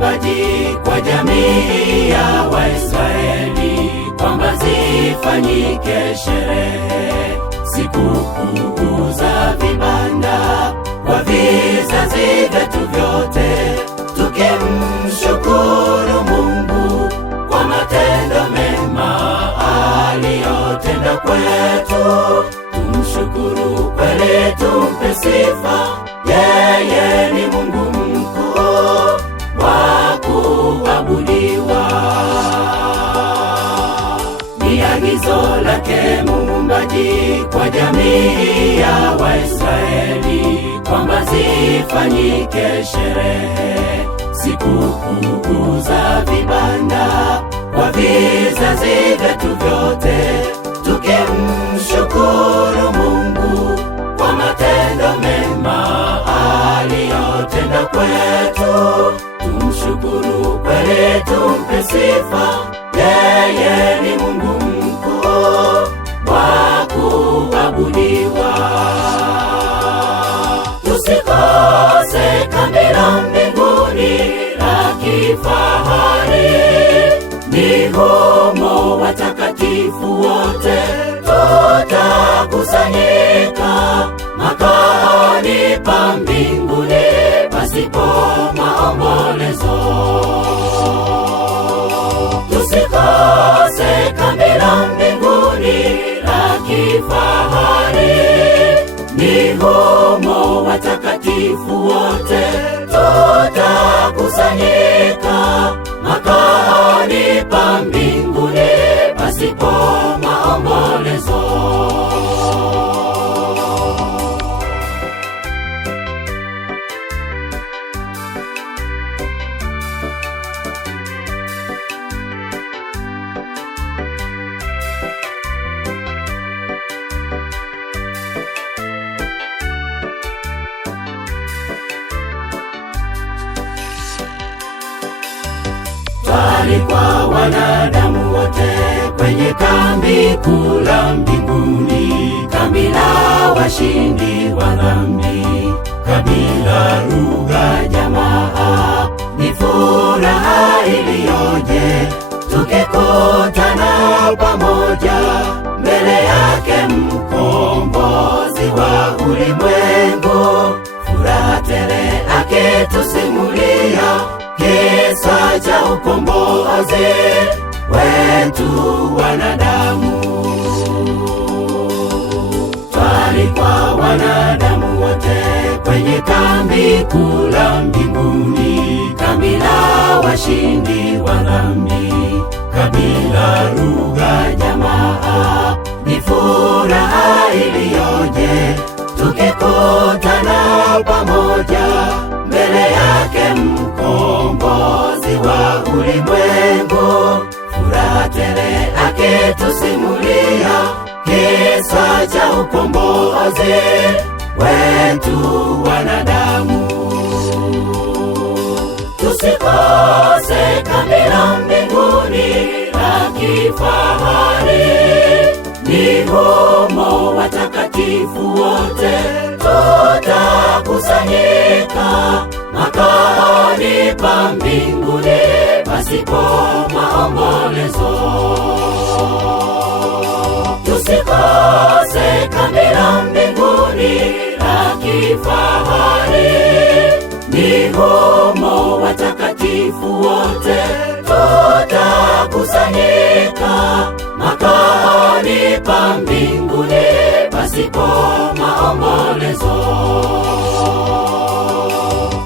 Muumbaji kwa jamii ya Waisraeli, kwamba zifanyike sherehe, sikukuu za vibanda kwa vizazi vyetu vyote, tukimshukuru Mungu kwa matendo mema aliyotenda kwetu. Tumshukuru kweli, tumpe sifa, yeye ni Mungu mkuu wa kuabudiwa. Ni agizo lake Muumbaji kwa jamii ya Waisraeli, kwamba zifanyike sherehe, sikukuu za vibanda kwa vizazi vyetu vyote, tukimshukuru Mungu kwa matendo mema aliyotenda kwetu. Tumshukuru kweli, tumpe sifa, yeye ni Mungu mkuu wa kuabudiwa. Tusikose kambi la mbinguni la kifahari, ni humo watakatifu wote tutakusanyika, makaoni pa mbinguni pasipo maombolezo. Tusikose kambi la mbinguni la kifahari, ni humo watakatifu wote tutakusanyika, makaoni pa mbinguni pasipo maombolezo. Kwa wanadamu wote kwenye kambi kuu la mbinguni, kambi la washindi wa dhambi, kabila, lugha, jamaa. Ni furaha iliyoje tukikutana pamoja mbele yake Mkombozi wa ulimwengu. Furaha tele akitusimulia kisa cha ukombozi wetu wanadamu. Twalikwa wanadamu wote kwenye kambi kuu la mbinguni, kambi la washindi wa dhambi, kabila, lugha, jamaa. Ni furaha iliyoje tukikutana pamoja mbele yake Mkombozi wa ulimwengu. Furaha tele akitusimulia kisa cha ukombozi wetu wanadamu. Tusikose kambi la mbinguni la kifahari, ni humo watakatifu wote tutakusanyika, makaoni pa mbinguni pasipo maombolezo. Tusikose kambi la mbinguni la kifahari, ni humo watakatifu wote tutakusanyika, makaoni pa mbinguni pasipo maombolezo.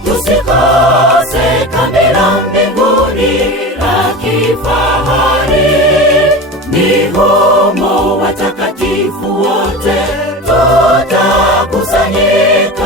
Tusikose kambi la mbinguni la kifahari, ni humo watakatifu wote tutakusanyika,